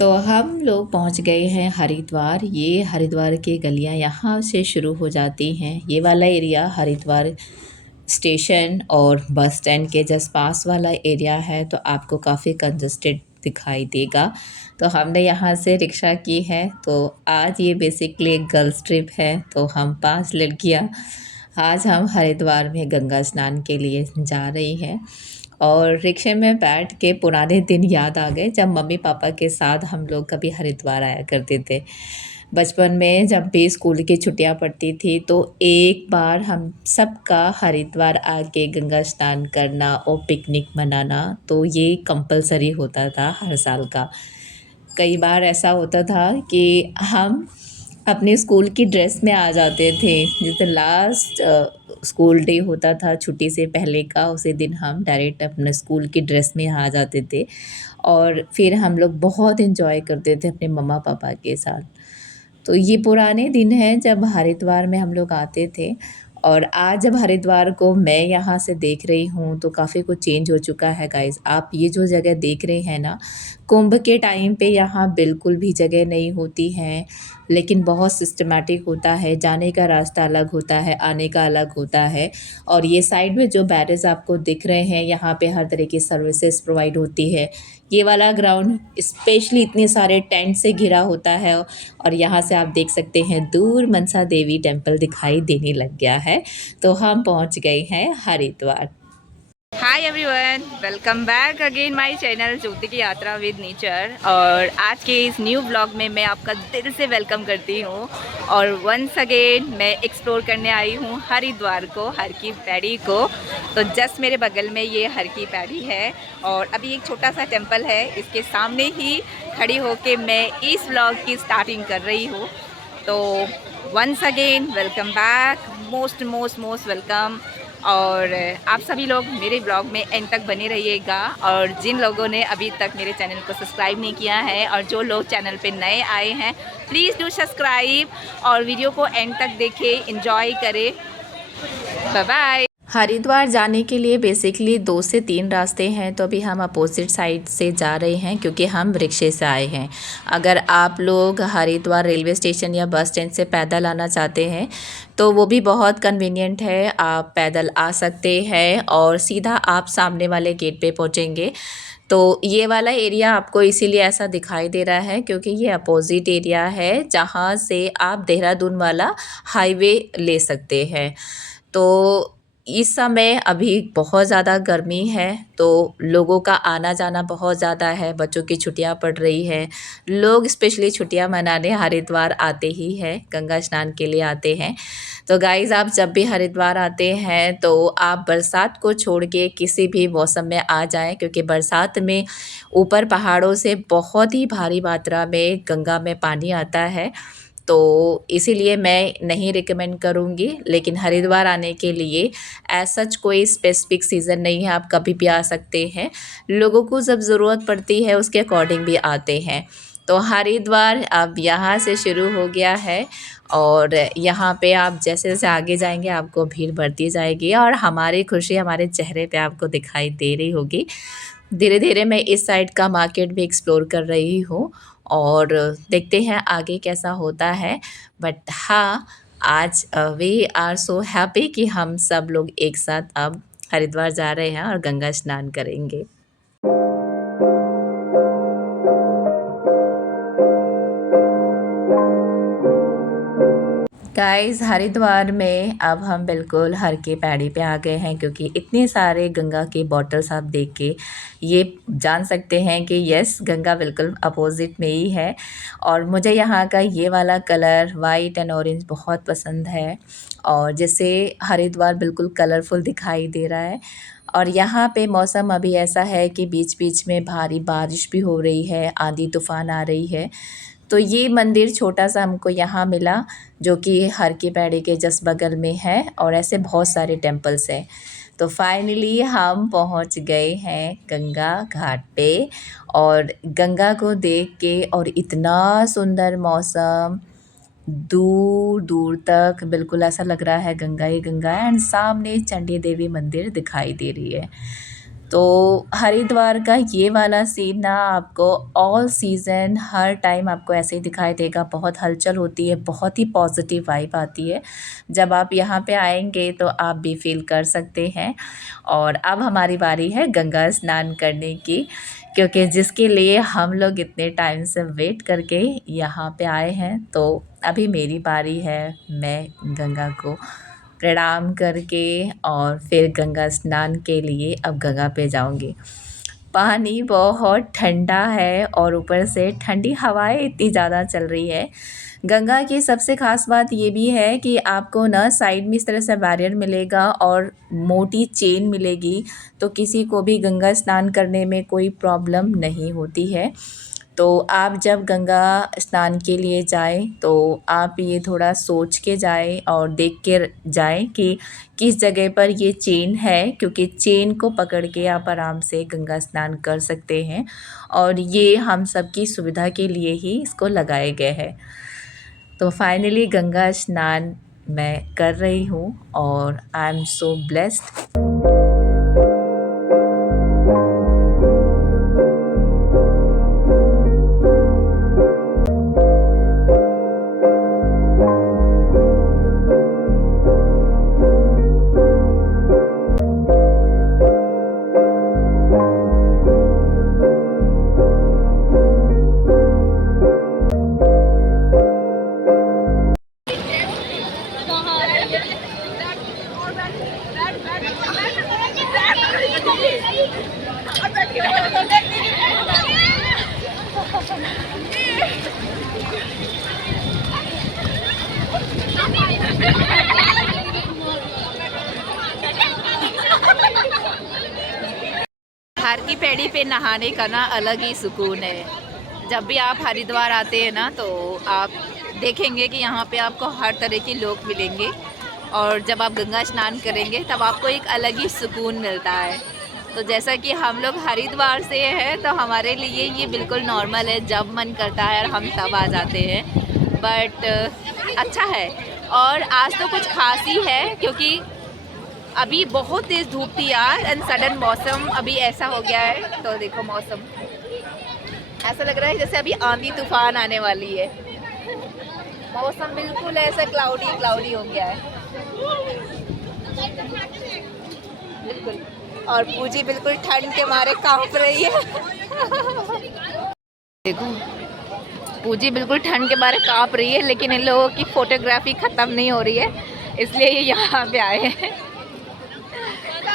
तो हम लोग पहुंच गए हैं हरिद्वार। ये हरिद्वार की गलियां यहाँ से शुरू हो जाती हैं। ये वाला एरिया हरिद्वार स्टेशन और बस स्टैंड के जस्ट पास वाला एरिया है, तो आपको काफ़ी कंजस्टेड दिखाई देगा। तो हमने यहाँ से रिक्शा की है। तो आज ये बेसिकली एक गर्ल्स ट्रिप है। तो हम 5 लड़कियाँ आज हम हरिद्वार में गंगा स्नान के लिए जा रही हैं। और रिक्शे में बैठ के पुराने दिन याद आ गए, जब मम्मी पापा के साथ हम लोग कभी हरिद्वार आया करते थे। बचपन में जब भी स्कूल की छुट्टियां पड़ती थी तो एक बार हम सबका हरिद्वार आके गंगा स्नान करना और पिकनिक मनाना, तो ये कंपलसरी होता था हर साल का। कई बार ऐसा होता था कि हम अपने स्कूल की ड्रेस में आ जाते थे। जिस दिन लास्ट स्कूल डे होता था छुट्टी से पहले का, उसी दिन हम डायरेक्ट अपने स्कूल की ड्रेस में आ जाते थे और फिर हम लोग बहुत इन्जॉय करते थे अपने मम्मा पापा के साथ। तो ये पुराने दिन हैं जब हरिद्वार में हम लोग आते थे। और आज जब हरिद्वार को मैं यहाँ से देख रही हूँ तो काफ़ी कुछ चेंज हो चुका है गाइस। आप ये जो जगह देख रहे हैं ना, कुंभ के टाइम पे यहाँ बिल्कुल भी जगह नहीं होती है, लेकिन बहुत सिस्टमैटिक होता है। जाने का रास्ता अलग होता है, आने का अलग होता है। और ये साइड में जो बैरेज आपको दिख रहे हैं, यहाँ पे हर तरह की सर्विसेज प्रोवाइड होती है। ये वाला ग्राउंड स्पेशली इतने सारे टेंट से घिरा होता है। और यहाँ से आप देख सकते हैं दूर मनसा देवी टेम्पल दिखाई देने लग गया है। तो हम पहुँच गए हैं Haridwar. Hi everyone, welcome back again my channel Jyoti की यात्रा विद नेचर। और आज के इस न्यू ब्लॉग में मैं आपका दिल से वेलकम करती हूँ। और वंस अगेन मैं एक्सप्लोर करने आई हूँ हरिद्वार को, हर की पैड़ी को। तो जस्ट मेरे बगल में ये हर की पैड़ी है और अभी एक छोटा सा टेम्पल है, इसके सामने ही खड़ी होके मैं इस ब्लॉग की स्टार्टिंग कर रही हूँ। तो once again welcome back, most most most welcome. और आप सभी लोग मेरे ब्लॉग में एंड तक बने रहिएगा। और जिन लोगों ने अभी तक मेरे चैनल को सब्सक्राइब नहीं किया है और जो लोग चैनल पे नए आए हैं, प्लीज़ डू सब्सक्राइब और वीडियो को एंड तक देखें, एंजॉय करें। Bye bye. हरिद्वार जाने के लिए बेसिकली 2 से 3 रास्ते हैं। तो अभी हम अपोजिट साइड से जा रहे हैं क्योंकि हम रिक्शे से आए हैं। अगर आप लोग हरिद्वार रेलवे स्टेशन या बस स्टैंड से पैदल आना चाहते हैं तो वो भी बहुत कन्वीनियंट है। आप पैदल आ सकते हैं और सीधा आप सामने वाले गेट पे पहुंचेंगे। तो ये वाला एरिया आपको इसीलिए ऐसा दिखाई दे रहा है क्योंकि ये अपोजिट एरिया है जहाँ से आप देहरादून वाला हाईवे ले सकते हैं। तो इस समय अभी बहुत ज़्यादा गर्मी है, तो लोगों का आना जाना बहुत ज़्यादा है। बच्चों की छुट्टियां पड़ रही हैं, लोग स्पेशली छुट्टियां मनाने हरिद्वार आते ही हैं, गंगा स्नान के लिए आते हैं। तो गाइज़, आप जब भी हरिद्वार आते हैं तो आप बरसात को छोड़ के किसी भी मौसम में आ जाएं, क्योंकि बरसात में ऊपर पहाड़ों से बहुत ही भारी मात्रा में गंगा में पानी आता है। तो इसीलिए मैं नहीं रिकमेंड करूँगी। लेकिन हरिद्वार आने के लिए ऐसा कोई स्पेसिफिक सीज़न नहीं है, आप कभी भी आ सकते हैं। लोगों को जब ज़रूरत पड़ती है उसके अकॉर्डिंग भी आते हैं। तो हरिद्वार अब यहाँ से शुरू हो गया है और यहाँ पे आप जैसे जैसे आगे जाएंगे आपको भीड़ बढ़ती जाएगी और हमारी खुशी हमारे चेहरे पे आपको दिखाई दे रही होगी। धीरे धीरे मैं इस साइड का मार्केट भी एक्सप्लोर कर रही हूँ और देखते हैं आगे कैसा होता है। बट हाँ, आज वी आर सो हैप्पी कि हम सब लोग एक साथ अब हरिद्वार जा रहे हैं और गंगा स्नान करेंगे। गाइस, हरिद्वार में अब हम बिल्कुल हर की पैड़ी पे आ गए हैं क्योंकि इतने सारे गंगा के बॉटल्स आप देख के ये जान सकते हैं कि यस, गंगा बिल्कुल अपोजिट में ही है। और मुझे यहाँ का ये वाला कलर वाइट एंड ऑरेंज बहुत पसंद है और जिससे हरिद्वार बिल्कुल कलरफुल दिखाई दे रहा है। और यहाँ पे मौसम अभी ऐसा है कि बीच बीच में भारी बारिश भी हो रही है, आंधी तूफ़ान आ रही है। तो ये मंदिर छोटा सा हमको यहाँ मिला जो कि हर की पैड़ी के जस्ट बगल में है और ऐसे बहुत सारे टेम्पल्स हैं। तो फाइनली हम पहुँच गए हैं गंगा घाट पे और गंगा को देख के और इतना सुंदर मौसम, दूर दूर तक बिल्कुल ऐसा लग रहा है गंगा ही गंगा है एंड सामने चंडी देवी मंदिर दिखाई दे रही है। तो हरिद्वार का ये वाला सीन ना आपको ऑल सीज़न हर टाइम आपको ऐसे ही दिखाई देगा। बहुत हलचल होती है, बहुत ही पॉजिटिव वाइब आती है। जब आप यहाँ पे आएंगे तो आप भी फील कर सकते हैं। और अब हमारी बारी है गंगा स्नान करने की, क्योंकि जिसके लिए हम लोग इतने टाइम से वेट करके यहाँ पे आए हैं। तो अभी मेरी बारी है, मैं गंगा को प्रणाम करके और फिर गंगा स्नान के लिए अब गंगा पे जाऊंगी। पानी बहुत ठंडा है और ऊपर से ठंडी हवाएं इतनी ज़्यादा चल रही है। गंगा की सबसे ख़ास बात ये भी है कि आपको ना साइड में इस तरह से बैरियर मिलेगा और मोटी चेन मिलेगी, तो किसी को भी गंगा स्नान करने में कोई प्रॉब्लम नहीं होती है। तो आप जब गंगा स्नान के लिए जाएं तो आप ये थोड़ा सोच के जाएं और देख के जाएं कि किस जगह पर ये चेन है, क्योंकि चेन को पकड़ के आप आराम से गंगा स्नान कर सकते हैं और ये हम सबकी सुविधा के लिए ही इसको लगाए गए हैं। तो फाइनली गंगा स्नान मैं कर रही हूँ और आई एम सो ब्लेस्ड। हर की पैड़ी पे नहाने का ना अलग ही सुकून है। जब भी आप हरिद्वार आते हैं ना तो आप देखेंगे कि यहाँ पे आपको हर तरह के लोग मिलेंगे और जब आप गंगा स्नान करेंगे तब आपको एक अलग ही सुकून मिलता है। तो जैसा कि हम लोग हरिद्वार से हैं तो हमारे लिए ये बिल्कुल नॉर्मल है, जब मन करता है हम तब आ जाते हैं। बट अच्छा है। और आज तो कुछ खास ही है क्योंकि अभी बहुत तेज़ धूप थी यार एंड सडन मौसम अभी ऐसा हो गया है। तो देखो मौसम ऐसा लग रहा है जैसे अभी आंधी तूफान आने वाली है। मौसम बिल्कुल ऐसा क्लाउडी क्लाउडी हो गया है बिल्कुल। और पूजी बिल्कुल ठंड के मारे कांप रही है देखो पूजी बिल्कुल ठंड के मारे कांप रही है, लेकिन इन लोगों की फोटोग्राफी ख़त्म नहीं हो रही है इसलिए ये यहाँ पे आए हैं।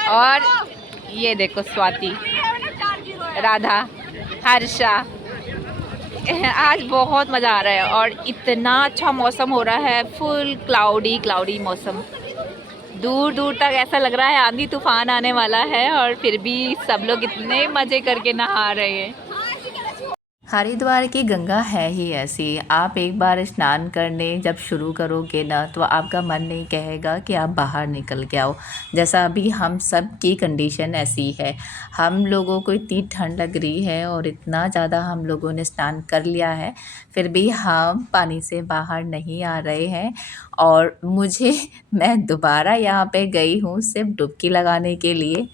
और ये देखो स्वाति, राधा, हर्षा, आज बहुत मज़ा आ रहा है और इतना अच्छा मौसम हो रहा है, फुल क्लाउडी क्लाउडी मौसम। दूर दूर तक ऐसा लग रहा है आंधी तूफान आने वाला है और फिर भी सब लोग इतने मज़े करके नहा रहे हैं। हरिद्वार की गंगा है ही ऐसी, आप एक बार स्नान करने जब शुरू करोगे ना तो आपका मन नहीं कहेगा कि आप बाहर निकल के आओ। जैसा अभी हम सब की कंडीशन ऐसी है, हम लोगों को इतनी ठंड लग रही है और इतना ज़्यादा हम लोगों ने स्नान कर लिया है, फिर भी हम पानी से बाहर नहीं आ रहे हैं। और मैं दोबारा यहाँ पे गई हूँ सिर्फ डुबकी लगाने के लिए।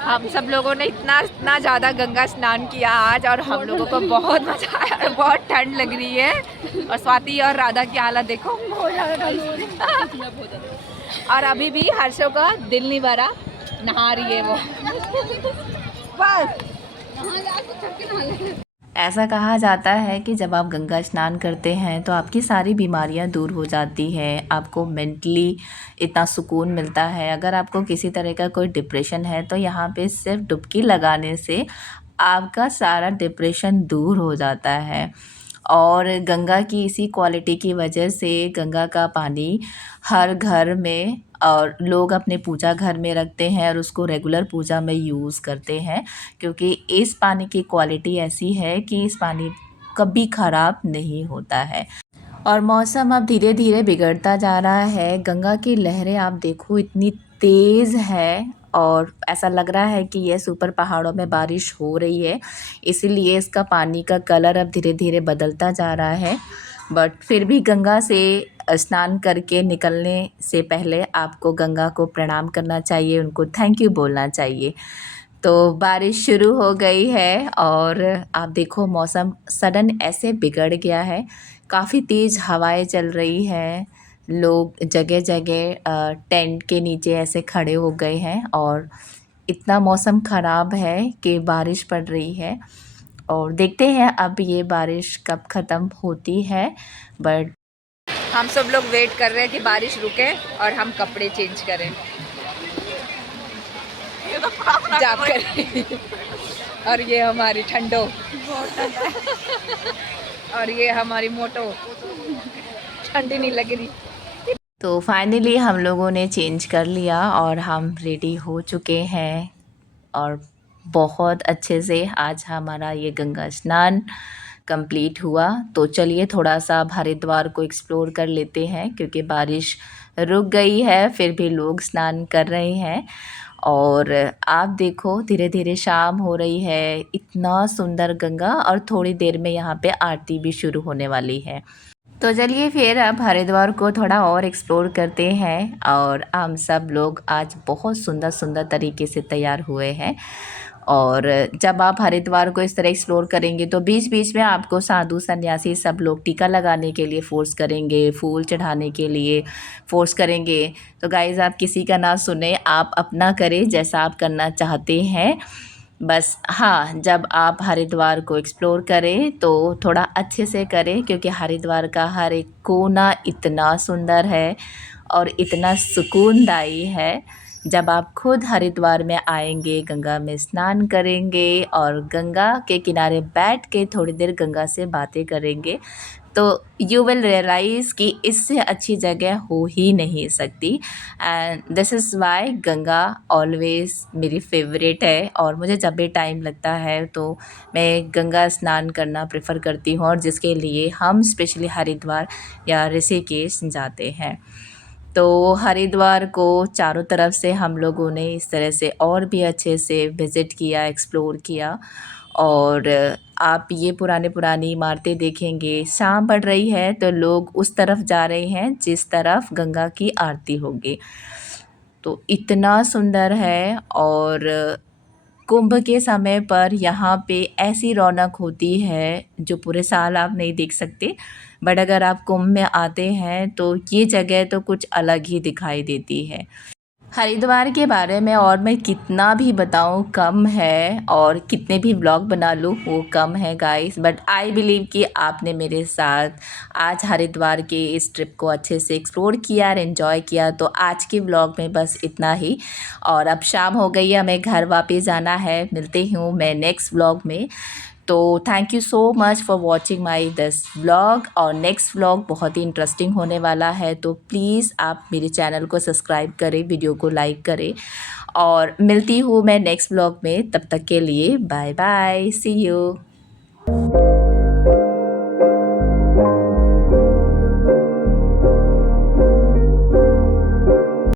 हम सब लोगों ने इतना ज़्यादा गंगा स्नान किया आज और हम लोगों को बहुत मज़ा आया। बहुत ठंड लग रही है और स्वाति और राधा की हालत देखो और अभी भी हर्षों का दिल नहीं भरा, नहा रही है वो बस। ऐसा कहा जाता है कि जब आप गंगा स्नान करते हैं तो आपकी सारी बीमारियां दूर हो जाती हैं, आपको मेंटली इतना सुकून मिलता है। अगर आपको किसी तरह का कोई डिप्रेशन है तो यहाँ पे सिर्फ डुबकी लगाने से आपका सारा डिप्रेशन दूर हो जाता है। और गंगा की इसी क्वालिटी की वजह से गंगा का पानी हर घर में और लोग अपने पूजा घर में रखते हैं और उसको रेगुलर पूजा में यूज़ करते हैं, क्योंकि इस पानी की क्वालिटी ऐसी है कि इस पानी कभी ख़राब नहीं होता है। और मौसम अब धीरे धीरे बिगड़ता जा रहा है। गंगा की लहरें आप देखो इतनी तेज़ है और ऐसा लग रहा है कि ये ऊपर पहाड़ों में बारिश हो रही है, इसीलिए इसका पानी का कलर अब धीरे धीरे बदलता जा रहा है। बट फिर भी गंगा से स्नान करके निकलने से पहले आपको गंगा को प्रणाम करना चाहिए, उनको थैंक यू बोलना चाहिए। तो बारिश शुरू हो गई है और आप देखो मौसम सडन ऐसे बिगड़ गया है, काफ़ी तेज़ हवाएं चल रही हैं, लोग जगह जगह टेंट के नीचे ऐसे खड़े हो गए हैं और इतना मौसम ख़राब है कि बारिश पड़ रही है। और देखते हैं अब ये बारिश कब ख़त्म होती है। बट हम सब लोग वेट कर रहे हैं कि बारिश रुके और हम कपड़े चेंज करें, जाप करें। और ये हमारी ठंडो और ये हमारी मोटो, ठंडी नहीं लग रही। तो फाइनली हम लोगों ने चेंज कर लिया और हम रेडी हो चुके हैं और बहुत अच्छे से आज हमारा ये गंगा स्नान कंप्लीट हुआ। तो चलिए थोड़ा सा अब हरिद्वार को एक्सप्लोर कर लेते हैं, क्योंकि बारिश रुक गई है फिर भी लोग स्नान कर रहे हैं। और आप देखो धीरे धीरे शाम हो रही है, इतना सुंदर गंगा, और थोड़ी देर में यहाँ पे आरती भी शुरू होने वाली है। तो चलिए फिर अब हरिद्वार को थोड़ा और एक्सप्लोर करते हैं। और हम सब लोग आज बहुत सुंदर सुंदर तरीके से तैयार हुए हैं। और जब आप हरिद्वार को इस तरह एक्सप्लोर करेंगे तो बीच बीच में आपको साधु सन्यासी सब लोग टीका लगाने के लिए फ़ोर्स करेंगे, फूल चढ़ाने के लिए फ़ोर्स करेंगे। तो गाइज़ आप किसी का ना सुने, आप अपना करें जैसा आप करना चाहते हैं। बस हाँ, जब आप हरिद्वार को एक्सप्लोर करें तो थोड़ा अच्छे से करें, क्योंकि हरिद्वार का हर एक कोना इतना सुंदर है और इतना सुकूनदायी है। जब आप खुद हरिद्वार में आएंगे, गंगा में स्नान करेंगे और गंगा के किनारे बैठ के थोड़ी देर गंगा से बातें करेंगे, तो यू विल रियलाइज़ कि इससे अच्छी जगह हो ही नहीं सकती। And this is why Ganga always मेरी फेवरेट है। और मुझे जब भी टाइम लगता है तो मैं गंगा स्नान करना प्रेफर करती हूँ, और जिसके लिए हम स्पेशली हरिद्वार या ऋषिकेश जाते हैं। तो हरिद्वार को चारों तरफ से हम लोगों ने इस तरह से और भी अच्छे से विज़िट किया, एक्सप्लोर किया। और आप ये पुरानी इमारतें देखेंगे, शाम पड़ रही है तो लोग उस तरफ जा रहे हैं जिस तरफ गंगा की आरती होगी। तो इतना सुंदर है। और कुंभ के समय पर यहाँ पे ऐसी रौनक होती है जो पूरे साल आप नहीं देख सकते, बट अगर आप कुंभ में आते हैं तो ये जगह तो कुछ अलग ही दिखाई देती है। हरिद्वार के बारे में और मैं कितना भी बताऊं कम है, और कितने भी ब्लॉग बना लूं वो कम है गाइस। बट आई बिलीव कि आपने मेरे साथ आज हरिद्वार के इस ट्रिप को अच्छे से एक्सप्लोर किया और एंजॉय किया। तो आज के ब्लॉग में बस इतना ही। और अब शाम हो गई है, हमें घर वापस जाना है। मिलते हूँ मैं नेक्स्ट ब्लॉग में। तो thank you so much for watching my this vlog. और नेक्स्ट व्लॉग बहुत ही इंटरेस्टिंग होने वाला है, तो प्लीज़ आप मेरे चैनल को सब्सक्राइब करें, वीडियो को लाइक करें। और मिलती हूँ मैं नेक्स्ट व्लॉग में, तब तक के लिए बाय बाय, सी यू।